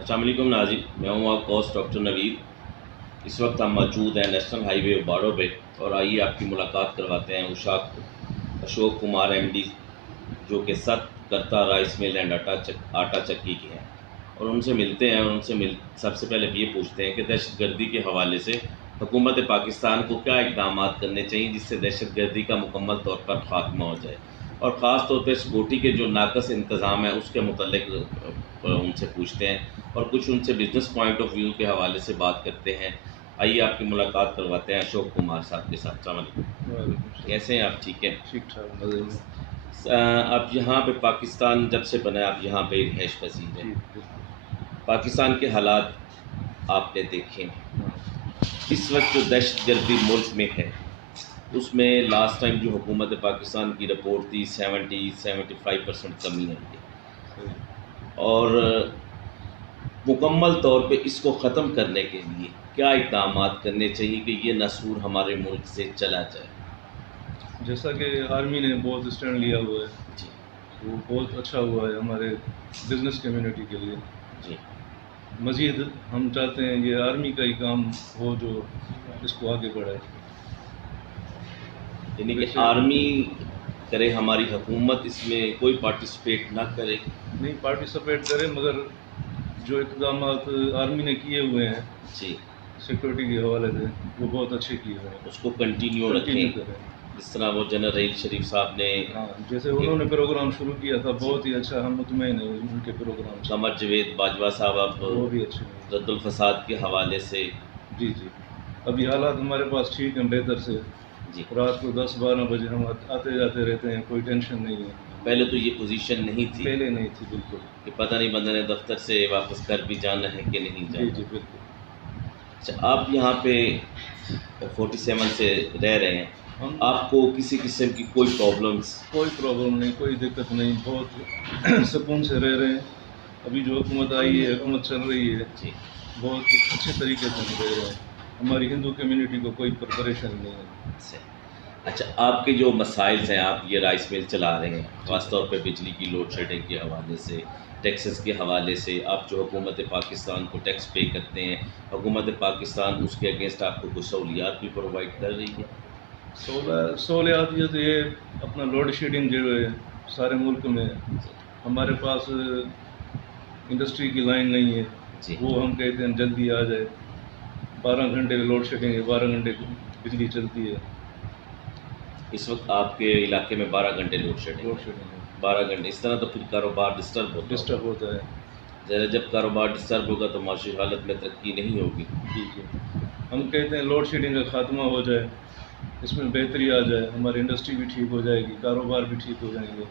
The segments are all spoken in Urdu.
السلام علیکم ناظرین، میں ہوں آپ کوسٹ ڈاکٹر نوید۔ اس وقت ہم موجود ہیں نیشنل ہائی وے باڑوں پہ، اور آئیے آپ کی ملاقات کرواتے ہیں اشوک کمار ایم ڈی، جو کہ کرتا رائس مل اینڈ آٹا چکی کے ہیں، اور ان سے ملتے ہیں اور ان سے سب سے پہلے یہ پوچھتے ہیں کہ دہشت گردی کے حوالے سے حکومت پاکستان کو کیا اقدامات کرنے چاہیے جس سے دہشت گردی کا مکمل طور پر خاتمہ ہو جائے، اور خاص طور پہ سیکورٹی کے جو ناقص انتظام ہے اس کے متعلق ان سے پوچھتے ہیں، اور کچھ ان سے بزنس پوائنٹ آف ویو کے حوالے سے بات کرتے ہیں۔ آئیے آپ کی ملاقات کرواتے ہیں اشوک کمار صاحب کے ساتھ۔ السلام علیکم، کیسے ہیں آپ؟ ٹھیک ہیں؟ ٹھیک ٹھاک۔ آپ یہاں پہ پاکستان جب سے بنا ہے آپ یہاں پہ رہائش پذیر ہیں، پاکستان کے حالات آپ نے دیکھے ہیں۔ اس وقت جو دہشت گردی ملک میں ہے، اس میں لاسٹ ٹائم جو حکومت پاکستان کی رپورٹ تھی 75% کمی آئی ہے، اور مکمل طور پہ اس کو ختم کرنے کے لیے کیا اقدامات کرنے چاہیے کہ یہ نسور ہمارے ملک سے چلا جائے؟ جیسا کہ آرمی نے بہت اسٹینڈ لیا ہوا ہے، جی وہ بہت اچھا ہوا ہے ہمارے بزنس کمیونٹی کے لیے۔ جی مزید ہم چاہتے ہیں یہ آرمی کا ہی کام ہو جو اس کو آگے بڑھائے، یعنی کہ آرمی کرے، ہماری حکومت اس میں کوئی پارٹیسپیٹ نہ کرے؟ نہیں پارٹیسپیٹ کرے، مگر جو اقدامات آرمی نے کیے ہوئے ہیں جی سیکورٹی کے حوالے سے وہ بہت اچھے کیے ہوئے ہیں، اس کو کنٹینیو رکھیں، کریں۔ جس طرح وہ جنرل شریف صاحب نے ہاں، جیسے انہوں نے پروگرام شروع کیا تھا بہت ہی اچھا، ہم مطمئن ہیں ان کے پروگرام سے۔ قمر جاوید باجوہ صاحب اب وہ بھی اچھے ہیں۔ رد الفساد کے حوالے سے جی ابھی حالات ہمارے پاس ٹھیک ہیں، بہتر سے۔ جی رات کو 10-12 بجے ہم آتے جاتے رہتے ہیں، کوئی ٹینشن نہیں ہے۔ پہلے تو یہ پوزیشن نہیں تھی، پہلے نہیں تھی بالکل، کہ پتہ نہیں بندے نے دفتر سے واپس گھر بھی جانا ہے کہ نہیں جانا۔ جی بالکل۔ اچھا، آپ یہاں پہ 47 سے رہ رہے ہیں، آپ کو کسی قسم کی کوئی پرابلمس؟ کوئی پرابلم نہیں، کوئی دقت نہیں، بہت سکون سے رہ رہے ہیں۔ ابھی جو حکومت آئی ہے، حکومت چل رہی ہے، جی بہت اچھے طریقے سے ہم رہ رہے ہیں۔ ہماری ہندو کمیونٹی کو کوئی پریشانی نہیں ہے۔ اچھا، آپ کے جو مسائل ہیں، آپ یہ رائس مل چلا رہے ہیں، خاص طور پہ بجلی کی لوڈ شیڈنگ کے حوالے سے، ٹیکسز کے حوالے سے، آپ جو حکومت پاکستان کو ٹیکس پے کرتے ہیں، حکومت پاکستان اس کے اگینسٹ آپ کو کچھ سہولیات بھی پرووائڈ کر رہی ہے؟ سہولیات یہ اپنا لوڈ شیڈنگ جو ہے سارے ملک میں، ہمارے پاس انڈسٹری کی لائن نہیں ہے، جی وہ ہم کہتے ہیں جلدی آ جائے۔ 12 گھنٹے لوڈ شیڈنگ ہے، 12 گھنٹے بجلی چلتی ہے۔ اس وقت آپ کے علاقے میں 12 گھنٹے لوڈ شیڈنگ ہے، 12 گھنٹے، اس طرح تو پھر کاروبار ڈسٹرب ہوتا ہے۔ ذرا جب کاروبار ڈسٹرب ہوگا تو معاشی حالت میں ترقی نہیں ہوگی۔ جی ہم کہتے ہیں لوڈ شیڈنگ کا خاتمہ ہو جائے، اس میں بہتری آ جائے، ہماری انڈسٹری بھی ٹھیک ہو جائے گی، کاروبار بھی ٹھیک ہو جائیں گے،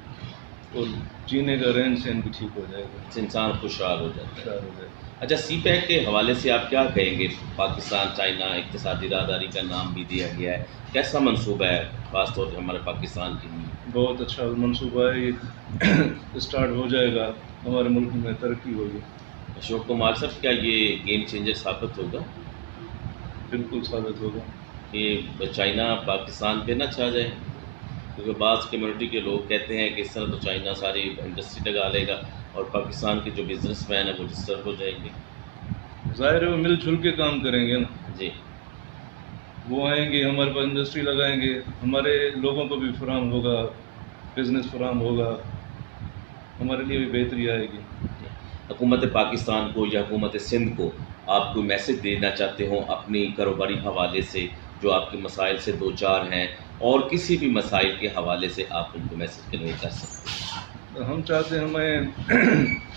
اور جینے کا رہن سہن بھی ٹھیک ہو جائے گا، انسان خوشحال ہو جاتا ہے۔ اچھا، سی پیک کے حوالے سے آپ کیا کہیں گے؟ پاکستان چائنا اقتصادی راہداری کا نام بھی دیا گیا ہے، کیسا منصوبہ ہے خاص طور پہ ہمارے پاکستان کے لیے؟ بہت اچھا منصوبہ ہے، یہ اسٹارٹ ہو جائے گا، ہمارے ملک میں ترقی ہوگی۔ اشوک کمار صاحب، کیا یہ گیم چینجر ثابت ہوگا بالکل ثابت ہوگا کہ چائنا پاکستان پہ نہ چھا جائے؟ کیونکہ بعض کمیونٹی کے لوگ کہتے ہیں کہ اس طرح تو چائنا ساری انڈسٹری لگا لے گا اور پاکستان کے جو بزنس مین ہیں وہ ڈسٹرب ہو جائیں گے۔ ظاہر ہے وہ مل جل کے کام کریں گے نا، جی وہ آئیں گے ہمارے پاس انڈسٹری لگائیں گے، ہمارے لوگوں کو بھی فراہم ہوگا، بزنس فراہم ہوگا، ہمارے لیے بھی بہتری آئے گی۔ حکومت پاکستان کو یا حکومت سندھ کو آپ کوئی میسج دینا چاہتے ہوں اپنی کاروباری حوالے سے، جو آپ کے مسائل سے دو چار ہیں، اور کسی بھی مسائل کے حوالے سے آپ ان کو میسج کنوے کر سکتے ہیں؟ ہم چاہتے ہیں ہمیں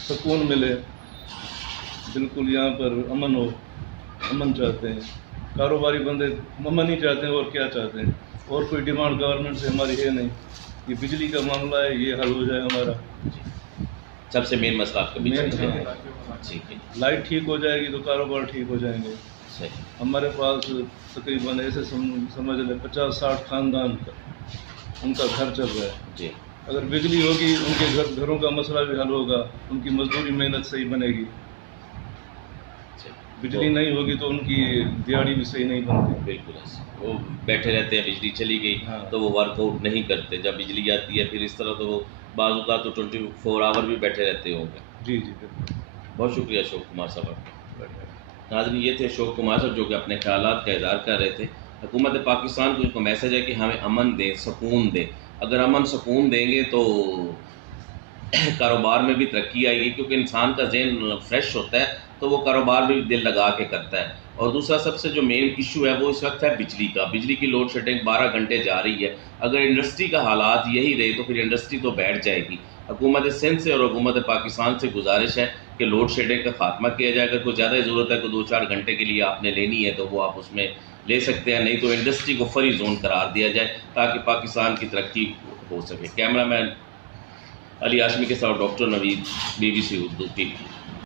سکون ملے، بالکل یہاں پر امن ہو، امن چاہتے ہیں، کاروباری بندے امن ہی چاہتے ہیں، اور کیا چاہتے ہیں؟ اور کوئی ڈیمانڈ گورنمنٹ سے ہماری ہے نہیں، یہ بجلی کا معاملہ ہے، یہ حل ہو جائے ہمارا۔ سب سے مین مسئلہ آپ کا بجلی ہے۔ ٹھیک ہے، لائٹ ٹھیک ہو جائے گی تو کاروبار ٹھیک ہو جائیں گے۔ صحیح۔ ہمارے پاس تقریباً ایسے سمجھ لیں 50-60 خاندان کا ان کا گھر چل رہا ہے۔ جی، اگر بجلی ہوگی ان کے گھروں کا مسئلہ بھی حل ہوگا، ان کی مزدوری محنت صحیح بنے گی۔ بجلی نہیں ہوگی تو ان کی دیہڑی بھی صحیح نہیں بنتی۔ بالکل ایسا، وہ بیٹھے رہتے ہیں، بجلی چلی گئی تو وہ ورک آؤٹ نہیں کرتے، جب بجلی آتی ہے پھر اس طرح تو وہ بعض اوقات تو 24 آور بھی بیٹھے رہتے ہوں گے۔ جی بالکل۔ بہت شکریہ اشوک کمار صاحب. ناظرین یہ تھے اشوک کمار صاحب جو کہ اپنے خیالات کا اظہار کر رہے تھے. حکومت پاکستان کو ان کو میسج ہے کہ ہمیں امن دیں، سکون دیں. اگر امن سکون دیں گے تو کاروبار میں بھی ترقی آئے گی، کیونکہ انسان کا ذہن فریش ہوتا ہے تو وہ کاروبار بھی دل لگا کے کرتا ہے. اور دوسرا سب سے جو مین ایشو ہے وہ اس وقت ہے بجلی کا. بجلی کی لوڈ شیڈنگ 12 گھنٹے جا رہی ہے. اگر انڈسٹری کا حالات یہی رہے تو پھر انڈسٹری تو بیٹھ جائے گی. حکومت سندھ سے اور حکومت پاکستان سے گزارش ہے کہ لوڈ شیڈنگ کا خاتمہ کیا جائے. اگر کوئی زیادہ ضرورت ہے کوئی 2-4 گھنٹے کے لیے آپ نے لینی ہے تو وہ آپ اس میں لے سکتے ہیں، نہیں تو انڈسٹری کو فری زون قرار دیا جائے تاکہ پاکستان کی ترقی ہو سکے. کیمرہ مین علی ہاشمی کے ساتھ ڈاکٹر نوید، BBC اردو TV.